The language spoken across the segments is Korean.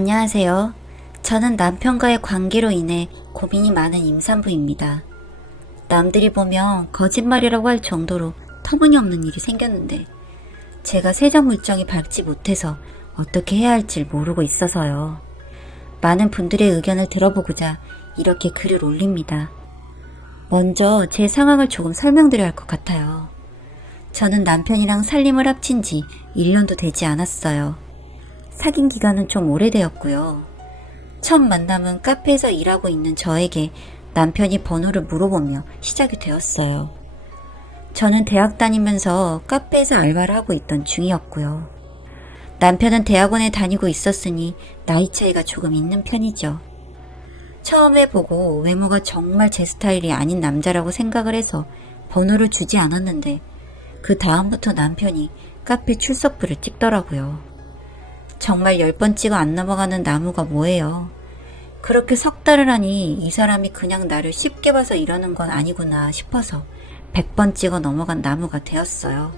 안녕하세요. 저는 남편과의 관계로 인해 고민이 많은 임산부입니다. 남들이 보면 거짓말이라고 할 정도로 터무니없는 일이 생겼는데 제가 세정 물정이 밝지 못해서 어떻게 해야 할지 모르고 있어서요. 많은 분들의 의견을 들어보고자 이렇게 글을 올립니다. 먼저 제 상황을 조금 설명드려야 할 것 같아요. 저는 남편이랑 살림을 합친 지 1년도 되지 않았어요. 사귄 기간은 좀 오래되었고요. 첫 만남은 카페에서 일하고 있는 저에게 남편이 번호를 물어보며 시작이 되었어요. 저는 대학 다니면서 카페에서 알바를 하고 있던 중이었고요. 남편은 대학원에 다니고 있었으니 나이 차이가 조금 있는 편이죠. 처음에 보고 외모가 정말 제 스타일이 아닌 남자라고 생각을 해서 번호를 주지 않았는데 그 다음부터 남편이 카페 출석부를 찍더라고요. 정말 10번 찍어 안 넘어가는 나무가 뭐예요. 그렇게 석 달을 하니 이 사람이 그냥 나를 쉽게 봐서 이러는 건 아니구나 싶어서 100번 찍어 넘어간 나무가 되었어요.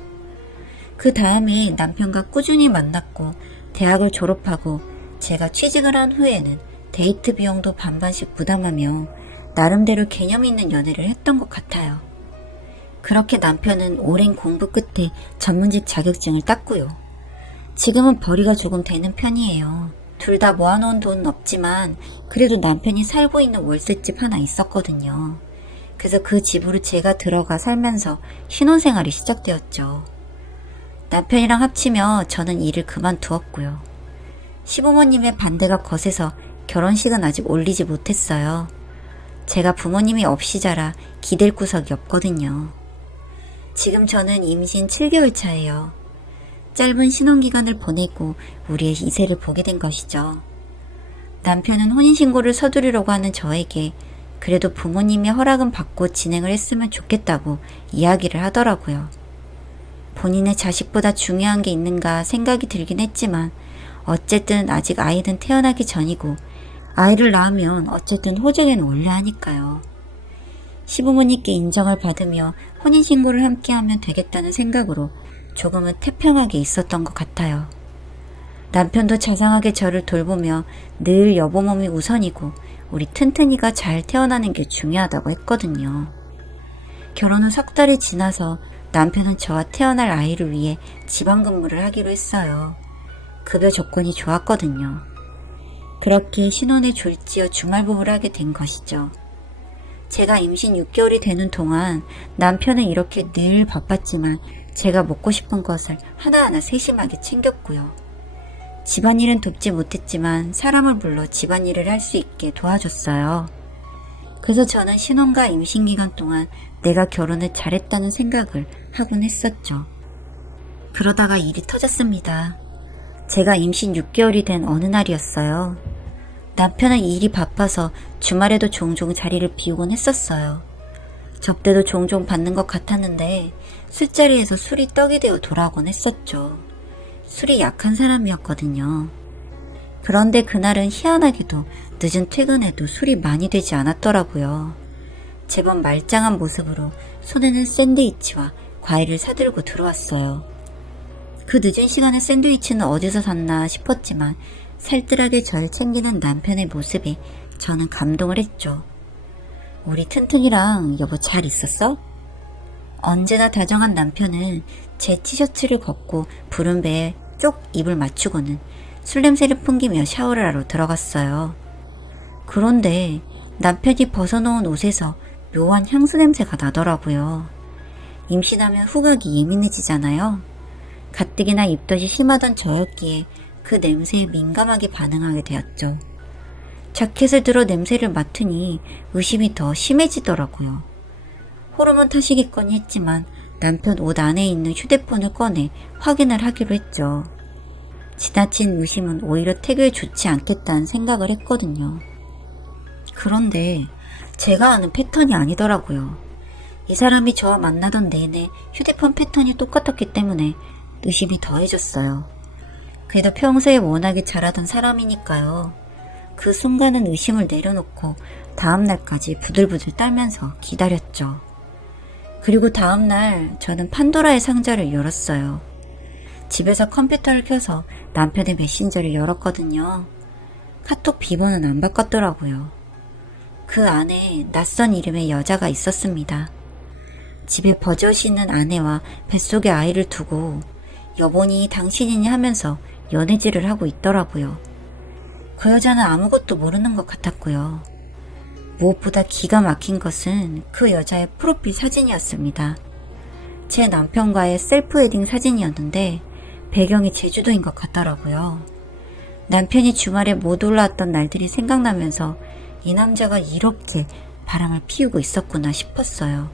그 다음에 남편과 꾸준히 만났고 대학을 졸업하고 제가 취직을 한 후에는 데이트 비용도 반반씩 부담하며 나름대로 개념 있는 연애를 했던 것 같아요. 그렇게 남편은 오랜 공부 끝에 전문직 자격증을 땄고요. 지금은 벌이가 조금 되는 편이에요. 둘 다 모아놓은 돈은 없지만 그래도 남편이 살고 있는 월세집 하나 있었거든요. 그래서 그 집으로 제가 들어가 살면서 신혼생활이 시작되었죠. 남편이랑 합치며 저는 일을 그만두었고요. 시부모님의 반대가 거세서 결혼식은 아직 올리지 못했어요. 제가 부모님이 없이 자라 기댈 구석이 없거든요. 지금 저는 임신 7개월 차예요. 짧은 신혼기간을 보내고 우리의 이세를 보게 된 것이죠. 남편은 혼인신고를 서두르려고 하는 저에게 그래도 부모님의 허락은 받고 진행을 했으면 좋겠다고 이야기를 하더라고요. 본인의 자식보다 중요한 게 있는가 생각이 들긴 했지만 어쨌든 아직 아이는 태어나기 전이고 아이를 낳으면 어쨌든 호적에는 올려야 하니까요. 시부모님께 인정을 받으며 혼인신고를 함께하면 되겠다는 생각으로 조금은 태평하게 있었던 것 같아요. 남편도 자상하게 저를 돌보며 늘 여보 몸이 우선이고 우리 튼튼이가 잘 태어나는 게 중요하다고 했거든요. 결혼 후 석 달이 지나서 남편은 저와 태어날 아이를 위해 지방근무를 하기로 했어요. 급여 조건이 좋았거든요. 그렇게 신혼에 졸지어 주말부부를 하게 된 것이죠. 제가 임신 6개월이 되는 동안 남편은 이렇게 늘 바빴지만 제가 먹고 싶은 것을 하나하나 세심하게 챙겼고요. 집안일은 돕지 못했지만 사람을 불러 집안일을 할 수 있게 도와줬어요. 그래서 저는 신혼과 임신 기간 동안 내가 결혼을 잘했다는 생각을 하곤 했었죠. 그러다가 일이 터졌습니다. 제가 임신 6개월이 된 어느 날이었어요. 남편은 일이 바빠서 주말에도 종종 자리를 비우곤 했었어요. 접대도 종종 받는 것 같았는데 술자리에서 술이 떡이 되어 돌아오곤 했었죠. 술이 약한 사람이었거든요. 그런데 그날은 희한하게도 늦은 퇴근에도 술이 많이 되지 않았더라고요. 제법 말짱한 모습으로 손에는 샌드위치와 과일을 사들고 들어왔어요. 그 늦은 시간에 샌드위치는 어디서 샀나 싶었지만 살뜰하게 절 챙기는 남편의 모습에 저는 감동을 했죠. 우리 튼튼이랑 여보 잘 있었어? 언제나 다정한 남편은 제 티셔츠를 걷고 부른 배에 쪽 입을 맞추고는 술 냄새를 풍기며 샤워를 하러 들어갔어요. 그런데 남편이 벗어놓은 옷에서 묘한 향수 냄새가 나더라고요. 임신하면 후각이 예민해지잖아요. 가뜩이나 입덧이 심하던 저였기에 그 냄새에 민감하게 반응하게 되었죠. 자켓을 들어 냄새를 맡으니 의심이 더 심해지더라고요. 호르몬 탓이겠거니 했지만 남편 옷 안에 있는 휴대폰을 꺼내 확인을 하기로 했죠. 지나친 의심은 오히려 태교에 좋지 않겠다는 생각을 했거든요. 그런데 제가 아는 패턴이 아니더라고요. 이 사람이 저와 만나던 내내 휴대폰 패턴이 똑같았기 때문에 의심이 더해졌어요. 그래도 평소에 워낙에 잘하던 사람이니까요. 그 순간은 의심을 내려놓고 다음날까지 부들부들 떨면서 기다렸죠. 그리고 다음날 저는 판도라의 상자를 열었어요. 집에서 컴퓨터를 켜서 남편의 메신저를 열었거든요. 카톡 비번은 안 바꿨더라고요. 그 안에 낯선 이름의 여자가 있었습니다. 집에 버젓이 있는 아내와 뱃속에 아이를 두고 여보니 당신이니 하면서 연애질을 하고 있더라고요. 그 여자는 아무것도 모르는 것 같았고요. 무엇보다 기가 막힌 것은 그 여자의 프로필 사진이었습니다. 제 남편과의 셀프 웨딩 사진이었는데 배경이 제주도인 것 같더라고요. 남편이 주말에 못 올라왔던 날들이 생각나면서 이 남자가 이렇게 바람을 피우고 있었구나 싶었어요.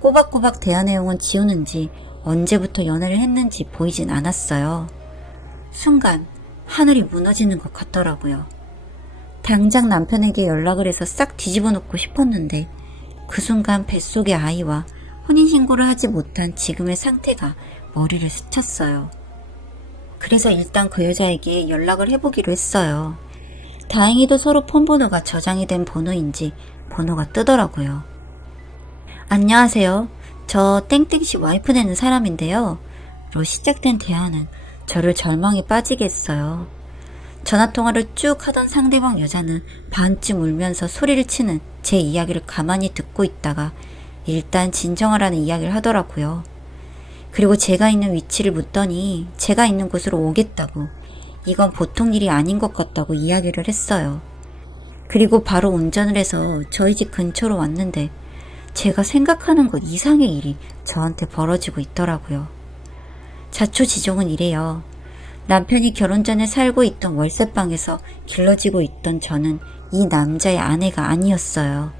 꼬박꼬박 대화 내용은 지우는지 언제부터 연애를 했는지 보이진 않았어요. 순간 하늘이 무너지는 것 같더라고요. 당장 남편에게 연락을 해서 싹 뒤집어 놓고 싶었는데 그 순간 뱃속의 아이와 혼인신고를 하지 못한 지금의 상태가 머리를 스쳤어요. 그래서 일단 그 여자에게 연락을 해보기로 했어요. 다행히도 서로 폰번호가 저장이 된 번호인지 번호가 뜨더라고요. 안녕하세요. 저 땡땡씨 와이프 되는 사람인데요. 로 시작된 대화는 저를 절망에 빠지게 했어요. 전화통화를 쭉 하던 상대방 여자는 반쯤 울면서 소리를 치는 제 이야기를 가만히 듣고 있다가 일단 진정하라는 이야기를 하더라고요. 그리고 제가 있는 위치를 묻더니 제가 있는 곳으로 오겠다고, 이건 보통 일이 아닌 것 같다고 이야기를 했어요. 그리고 바로 운전을 해서 저희 집 근처로 왔는데 제가 생각하는 것 이상의 일이 저한테 벌어지고 있더라고요. 자초지종은 이래요. 남편이 결혼 전에 살고 있던 월세방에서 길러지고 있던 저는 이 남자의 아내가 아니었어요.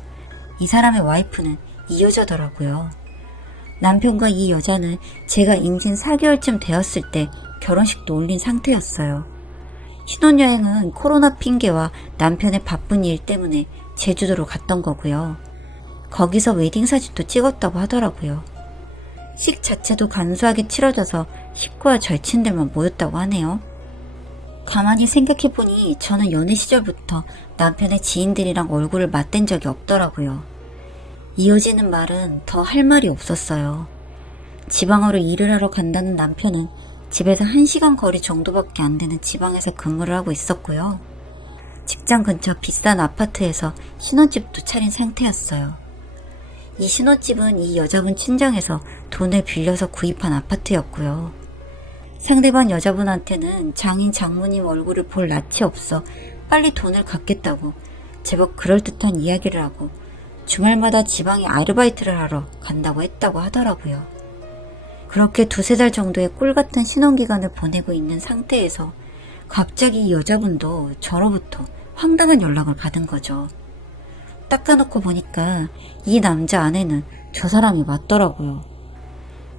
이 사람의 와이프는 이 여자더라고요. 남편과 이 여자는 제가 임신 4개월쯤 되었을 때 결혼식도 올린 상태였어요. 신혼여행은 코로나 핑계와 남편의 바쁜 일 때문에 제주도로 갔던 거고요. 거기서 웨딩 사진도 찍었다고 하더라고요. 식 자체도 간소하게 치러져서 식구와 절친들만 모였다고 하네요. 가만히 생각해보니 저는 연애 시절부터 남편의 지인들이랑 얼굴을 맞댄 적이 없더라고요. 이어지는 말은 더 할 말이 없었어요. 지방으로 일을 하러 간다는 남편은 집에서 1시간 거리 정도밖에 안 되는 지방에서 근무를 하고 있었고요. 직장 근처 비싼 아파트에서 신혼집도 차린 상태였어요. 이 신혼집은 이 여자분 친정에서 돈을 빌려서 구입한 아파트였고요. 상대방 여자분한테는 장인 장모님 얼굴을 볼 낯이 없어 빨리 돈을 갚겠다고 제법 그럴듯한 이야기를 하고 주말마다 지방에 아르바이트를 하러 간다고 했다고 하더라고요. 그렇게 2-3달 정도의 꿀같은 신혼기간을 보내고 있는 상태에서 갑자기 이 여자분도 저로부터 황당한 연락을 받은 거죠. 닦아놓고 보니까 이 남자 아내는 저 사람이 맞더라고요.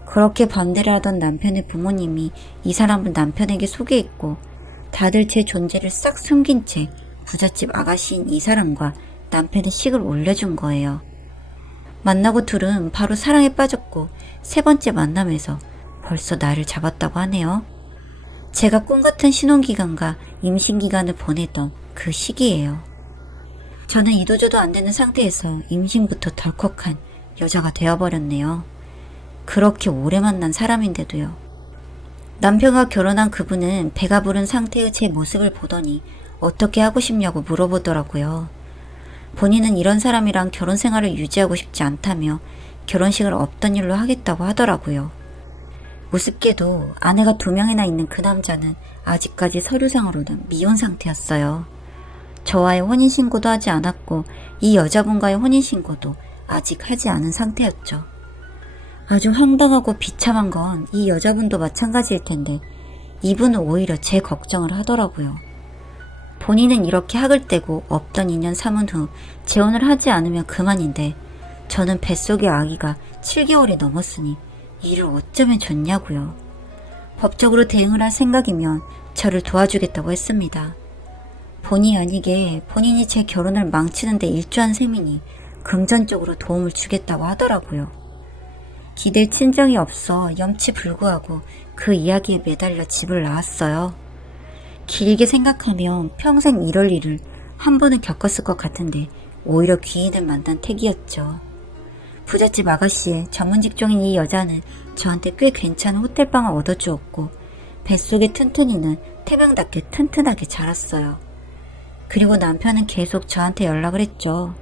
그렇게 반대를 하던 남편의 부모님이 이 사람을 남편에게 소개했고 다들 제 존재를 싹 숨긴 채 부잣집 아가씨인 이 사람과 남편의 식을 올려준 거예요. 만나고 둘은 바로 사랑에 빠졌고 3번째 만남에서 벌써 나를 잡았다고 하네요. 제가 꿈같은 신혼기간과 임신기간을 보내던 그 시기예요. 저는 이도저도 안 되는 상태에서 임신부터 덜컥한 여자가 되어버렸네요. 그렇게 오래 만난 사람인데도요. 남편과 결혼한 그분은 배가 부른 상태의 제 모습을 보더니 어떻게 하고 싶냐고 물어보더라고요. 본인은 이런 사람이랑 결혼 생활을 유지하고 싶지 않다며 결혼식을 없던 일로 하겠다고 하더라고요. 우습게도 아내가 2명이나 있는 그 남자는 아직까지 서류상으로는 미혼 상태였어요. 저와의 혼인신고도 하지 않았고 이 여자분과의 혼인신고도 아직 하지 않은 상태였죠. 아주 황당하고 비참한 건 이 여자분도 마찬가지일 텐데 이분은 오히려 제 걱정을 하더라고요. 본인은 이렇게 학을 떼고 없던 인연 삼은 후 재혼을 하지 않으면 그만인데 저는 뱃속의 아기가 7개월이 넘었으니 이를 어쩌면 좋냐고요. 법적으로 대응을 할 생각이면 저를 도와주겠다고 했습니다. 본의 아니게 본인이 제 결혼을 망치는 데 일조한 셈이니 금전적으로 도움을 주겠다고 하더라고요. 기댈 친정이 없어 염치불구하고 그 이야기에 매달려 집을 나왔어요. 길게 생각하면 평생 이럴 일을 한 번은 겪었을 것 같은데 오히려 귀인을 만난 택이었죠. 부잣집 아가씨의 전문 직종인 이 여자는 저한테 꽤 괜찮은 호텔방을 얻어주었고 뱃속의 튼튼이는 태명답게 튼튼하게 자랐어요. 그리고 남편은 계속 저한테 연락을 했죠.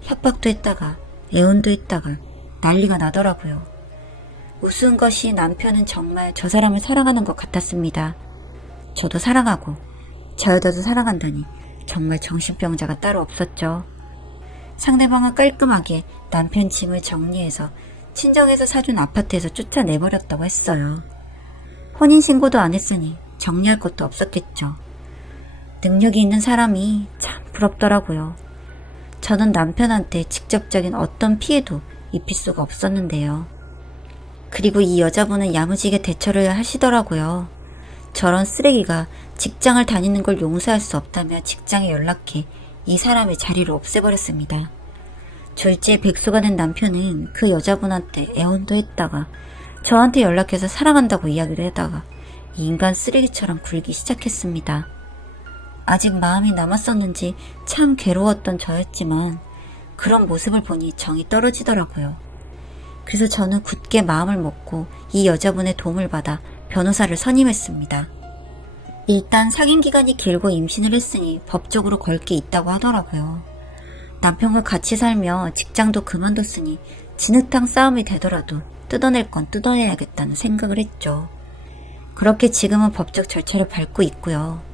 협박도 했다가 애원도 했다가 난리가 나더라고요. 우스운 것이 남편은 정말 저 사람을 사랑하는 것 같았습니다. 저도 사랑하고 저 여자도 사랑한다니 정말 정신병자가 따로 없었죠. 상대방은 깔끔하게 남편 짐을 정리해서 친정에서 사준 아파트에서 쫓아내버렸다고 했어요. 혼인신고도 안 했으니 정리할 것도 없었겠죠. 능력이 있는 사람이 참 부럽더라고요. 저는 남편한테 직접적인 어떤 피해도 입힐 수가 없었는데요. 그리고 이 여자분은 야무지게 대처를 하시더라고요. 저런 쓰레기가 직장을 다니는 걸 용서할 수 없다며 직장에 연락해 이 사람의 자리를 없애버렸습니다. 졸지에 백수가 된 남편은 그 여자분한테 애원도 했다가 저한테 연락해서 사랑한다고 이야기를 하다가 이 인간 쓰레기처럼 굴기 시작했습니다. 아직 마음이 남았었는지 참 괴로웠던 저였지만 그런 모습을 보니 정이 떨어지더라고요. 그래서 저는 굳게 마음을 먹고 이 여자분의 도움을 받아 변호사를 선임했습니다. 일단 사귄 기간이 길고 임신을 했으니 법적으로 걸 게 있다고 하더라고요. 남편과 같이 살며 직장도 그만뒀으니 진흙탕 싸움이 되더라도 뜯어낼 건 뜯어내야겠다는 생각을 했죠. 그렇게 지금은 법적 절차를 밟고 있고요.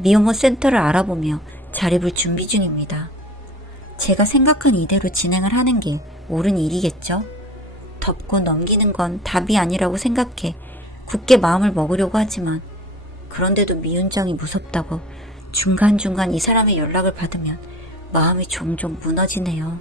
미혼모 센터를 알아보며 자립을 준비 중입니다. 제가 생각한 이대로 진행을 하는 게 옳은 일이겠죠? 덮고 넘기는 건 답이 아니라고 생각해 굳게 마음을 먹으려고 하지만 그런데도 미운정이 무섭다고 중간중간 이 사람의 연락을 받으면 마음이 종종 무너지네요.